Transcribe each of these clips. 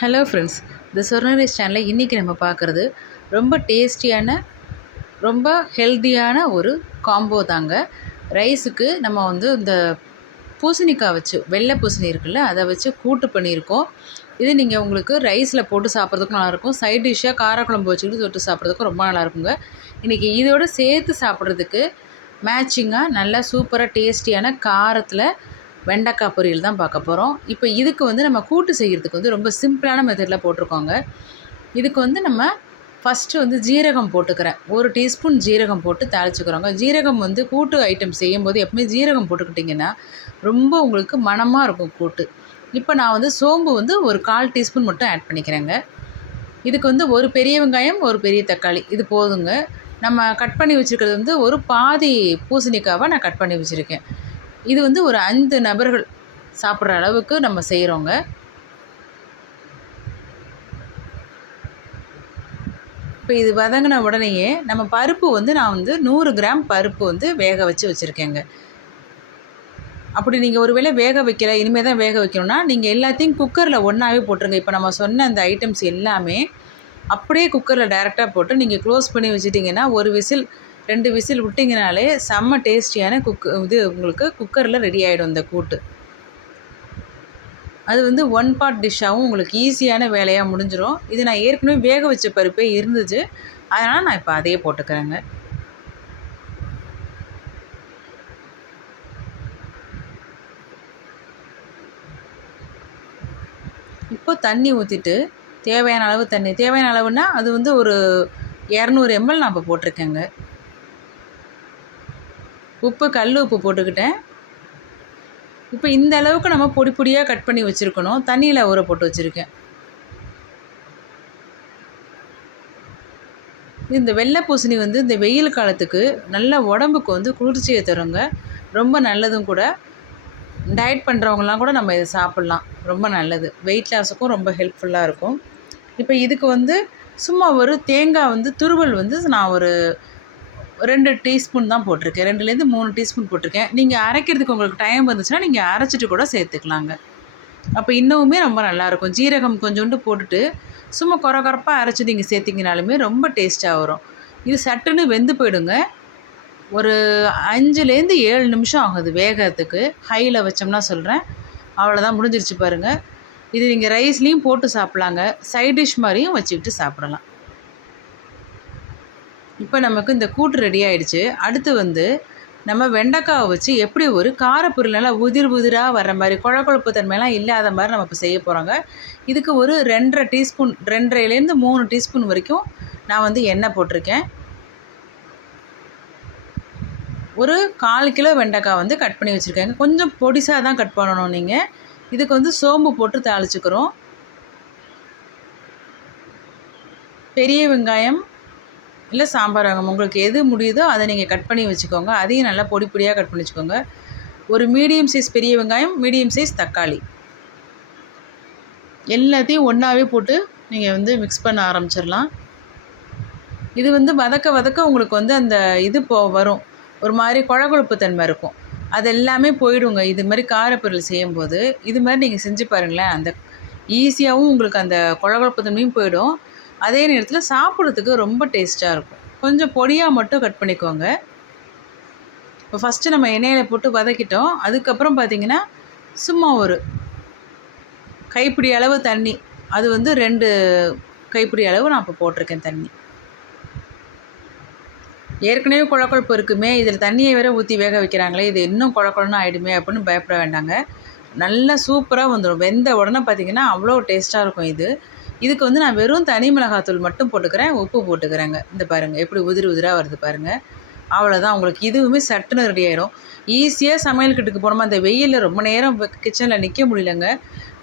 Hello friends, இந்த சொர்ணரைஸ் சேனலில் இன்றைக்கி நம்ம பார்க்குறது ரொம்ப டேஸ்டியான, ரொம்ப ஹெல்த்தியான ஒரு காம்போ தாங்க. ரைஸுக்கு நம்ம வந்து இந்த பூசணிக்காய் வச்சு, வெள்ளை பூசணி இருக்குல்ல, அதை வச்சு கூட்டு பண்ணியிருக்கோம். இது நீங்கள் உங்களுக்கு ரைஸில் போட்டு சாப்பிட்றதுக்கும் நல்லாயிருக்கும், சைட் டிஷ்ஷாக காரக்குழம்பு வச்சுக்கிட்டு தொட்டு சாப்பிட்றதுக்கும் ரொம்ப நல்லாயிருக்குங்க. இன்றைக்கி இதோடு சேர்த்து சாப்பிட்றதுக்கு மேட்சிங்காக நல்லா சூப்பராக டேஸ்டியான காரத்தில் வெண்டைக்காய் பொரியல் தான் பார்க்க போகிறோம். இப்போ இதுக்கு வந்து நம்ம கூட்டு செய்கிறதுக்கு வந்து ரொம்ப சிம்பிளான மெத்தடில் போட்டிருக்கோங்க. இதுக்கு வந்து நம்ம ஃபஸ்ட்டு வந்து ஜீரகம் போட்டுக்கிறேன். 1 டீஸ்பூன் ஜீரகம் போட்டு தாளிச்சுக்கிறோங்க. ஜீரகம் வந்து கூட்டு ஐட்டம் செய்யும்போது எப்பவுமே ஜீரகம் போட்டுக்கிட்டிங்கன்னா ரொம்ப உங்களுக்கு மணமாக இருக்கும் கூட்டு. இப்போ நான் வந்து சோம்பு வந்து ஒரு 1/4 டீஸ்பூன் மட்டும் ஆட் பண்ணிக்கிறேங்க. இதுக்கு வந்து ஒரு பெரிய வெங்காயம், ஒரு பெரிய தக்காளி இது போதுங்க. நம்ம கட் பண்ணி வச்சுருக்கிறது வந்து ஒரு பாதி பூசணிக்காவை நான் கட் பண்ணி வச்சுருக்கேன். இது வந்து ஒரு 5 நபர்கள் சாப்பிட்ற அளவுக்கு நம்ம செய்கிறோங்க. இப்போ இது வதங்கின உடனேயே நம்ம பருப்பு வந்து நான் வந்து 100 கிராம் பருப்பு வந்து வேக வச்சு வச்சுருக்கேங்க. அப்படி நீங்கள் ஒரு வேளை வேக வைக்கல, இனிமேல் தான் வேக வைக்கணும்னா நீங்கள் எல்லாத்தையும் குக்கரில் ஒன்றாவே போட்டுருங்க. இப்போ நம்ம சொன்ன அந்த ஐட்டம்ஸ் எல்லாமே அப்படியே குக்கரில் டைரெக்டாக போட்டு நீங்கள் க்ளோஸ் பண்ணி வச்சுட்டிங்கன்னா 1 விசில் 2 விசில் விட்டிங்கனாலே செம்ம டேஸ்டியான இது உங்களுக்கு குக்கரில் ரெடி ஆகிடும் இந்த கூட்டு. அது வந்து 1 பார்ட் டிஷ்ஷாகவும் உங்களுக்கு ஈஸியான வேலையாக முடிஞ்சிடும். இது நான் ஏற்கனவே வேக வச்ச பருப்பே இருந்துச்சு, அதனால் நான் இப்போ அதையே போட்டுக்கிறேங்க. இப்போ தண்ணி ஊற்றிட்டு தேவையான அளவு தண்ணி, தேவையான அளவுன்னா அது வந்து ஒரு 200 ml நான் இப்போ போட்டிருக்கேங்க. உப்பு கல் உப்பு போட்டுக்கிட்டேன். இப்போ இந்த அளவுக்கு நம்ம பொடி பொடியாக கட் பண்ணி வச்சுருக்கணும். தண்ணியில் ஊற போட்டு வச்சுருக்கேன். இந்த வெள்ளை பூசணி வந்து இந்த வெயில் காலத்துக்கு நல்ல உடம்புக்கு வந்து குளிர்ச்சியை தருங்க. ரொம்ப நல்லதும் கூட. டயட் பண்ணுறவங்கலாம் கூட நம்ம இதை சாப்பிட்லாம், ரொம்ப நல்லது. வெயிட் லாஸுக்கும் ரொம்ப ஹெல்ப்ஃபுல்லாக இருக்கும். இப்போ இதுக்கு வந்து சும்மா ஒரு தேங்காய் வந்து துருவல் வந்து நான் ஒரு 2 டீஸ்பூன் தான் போட்டிருக்கேன். 2லேருந்து 3 டீஸ்பூன் போட்டிருக்கேன். நீங்கள் அரைக்கிறதுக்கு உங்களுக்கு டைம் வந்துச்சுன்னா நீங்கள் அரைச்சிட்டு கூட சேர்த்துக்கலாங்க. அப்போ இன்னுமே ரொம்ப நல்லாயிருக்கும். ஜீரகம் கொஞ்சோண்டு போட்டுட்டு சும்மா கொரகொரப்பாக அரைச்சி நீங்கள் சேர்த்திங்கனாலுமே ரொம்ப டேஸ்ட்டாக வரும். இது சட்டுன்னு வெந்து போயிடுங்க. ஒரு 5லேருந்து 7 நிமிஷம் ஆகுது வேகிறதுக்கு. ஹையில் வச்சோம்னா சொல்கிறேன். அவ்வளோதான், முடிஞ்சிருச்சு பாருங்கள். இது நீங்கள் ரைஸ்லேயும் போட்டு சாப்பிட்லாங்க, சைட் டிஷ் மாதிரியும் வச்சுக்கிட்டு சாப்பிடலாம். இப்போ நமக்கு இந்த கூட்டு ரெடி ஆகிடுச்சு. அடுத்து வந்து நம்ம வெண்டைக்காவை வச்சு எப்படி ஒரு காரப்பொருள் நல்லா உதிர் உதிராக வர்ற மாதிரி, குழப்பு தன்மையெல்லாம் இல்லாத மாதிரி நம்ம இப்போ செய்ய போகிறோங்க. இதுக்கு ஒரு 2.5 டீஸ்பூன், 2.5லேருந்து 3 டீஸ்பூன் வரைக்கும் நான் வந்து எண்ணெய் போட்டிருக்கேன். ஒரு 1/4 கிலோ வெண்டைக்காய் வந்து கட் பண்ணி வச்சுருக்கேங்க. கொஞ்சம் பொடிசாக தான் கட் பண்ணணும் நீங்கள். இதுக்கு வந்து சோம்பு போட்டு தாளிச்சுக்கிறோம். பெரிய வெங்காயம் இல்லை சாம்பார் வெங்காயம் உங்களுக்கு எது முடியுதோ அதை நீங்கள் கட் பண்ணி வச்சுக்கோங்க. அதையும் நல்லா பொடி பொடியாக கட் பண்ணி வச்சுக்கோங்க. ஒரு மீடியம் சைஸ் பெரிய வெங்காயம், மீடியம் சைஸ் தக்காளி, எல்லாத்தையும் ஒன்றாவே போட்டு நீங்கள் வந்து மிக்ஸ் பண்ண ஆரம்பிச்சிடலாம். இது வந்து வதக்க வதக்க உங்களுக்கு வந்து அந்த இது வரும், ஒரு மாதிரி குழப்பு தன்மை இருக்கும். அது எல்லாமே போயிடுங்க இது மாதிரி காரப்பொருள் செய்யும்போது. இது மாதிரி நீங்கள் செஞ்சு பாருங்களேன். அந்த ஈஸியாகவும் உங்களுக்கு அந்த குழப்பு தன்மையும் போயிடும். அதே நேரத்தில் சாப்பிட்றதுக்கு ரொம்ப டேஸ்ட்டாக இருக்கும். கொஞ்சம் பொடியாக மட்டும் கட் பண்ணிக்கோங்க. இப்போ ஃபஸ்ட்டு நம்ம எண்ணெயில் போட்டு வதக்கிட்டோம். அதுக்கப்புறம் பார்த்திங்கன்னா சும்மா ஒரு கைப்பிடி அளவு தண்ணி, அது வந்து 2 கைப்பிடி அளவு நான் இப்போ போட்டிருக்கேன் தண்ணி. ஏற்கனவே குழப்பு இருக்குமே, இதில் தண்ணியை வேற ஊற்றி வேக வைக்கிறாங்களே, இது இன்னும் குழன்னு ஆகிடுமே அப்படின்னு பயப்பட வேண்டாங்க. நல்லா சூப்பராக வந்துடும். வெந்த உடனே பார்த்திங்கன்னா அவ்வளோ டேஸ்ட்டாக இருக்கும் இது. இதுக்கு வந்து நான் வெறும் தனி மிளகாத்தூள் மட்டும் போட்டுக்கிறேன், உப்பு போட்டுக்கிறேங்க. இந்த பாருங்கள் எப்படி உதிரி உதிராக வருது பாருங்கள். அவ்வளோதான், உங்களுக்கு இதுவுமே சட்டுன்னு ரெடி ஆகிடும். ஈஸியாக சமையல் கிட்டுக்கு போனோமா, அந்த வெயிலில் ரொம்ப நேரம் கிச்சனில் நிற்க முடியலங்க.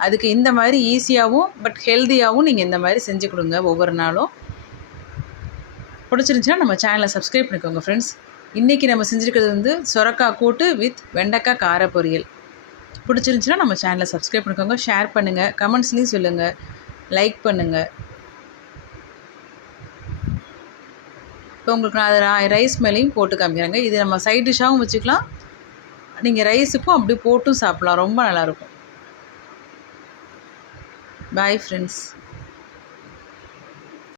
அதுக்கு இந்த மாதிரி ஈஸியாகவும் பட் ஹெல்த்தியாகவும் நீங்கள் இந்த மாதிரி செஞ்சு கொடுங்க ஒவ்வொரு நாளும். பிடிச்சிருந்துச்சின்னா நம்ம சேனலை சப்ஸ்கிரைப் பண்ணிக்கோங்க ஃப்ரெண்ட்ஸ். இன்றைக்கி நம்ம செஞ்சுருக்கிறது வந்து சொரக்காய் கூட்டு வித் வெண்டைக்காய் கார பொரியல். பிடிச்சிருந்துச்சின்னா நம்ம சேனலை சப்ஸ்கிரைப் பண்ணிக்கோங்க, ஷேர் பண்ணுங்கள், கமெண்ட்ஸ்லேயும் சொல்லுங்கள், லைக் பண்ணுங்கள். இப்போ உங்களுக்கு நான் அதை ரைஸ் மேலேயும் போட்டு காமிக்கிறேங்க. இது நம்ம சைட் டிஷ்ஷாகவும் வச்சுக்கலாம், நீங்கள் ரைஸுக்கும் அப்படி போட்டும் சாப்பிட்லாம், ரொம்ப நல்லாயிருக்கும். Bye friends.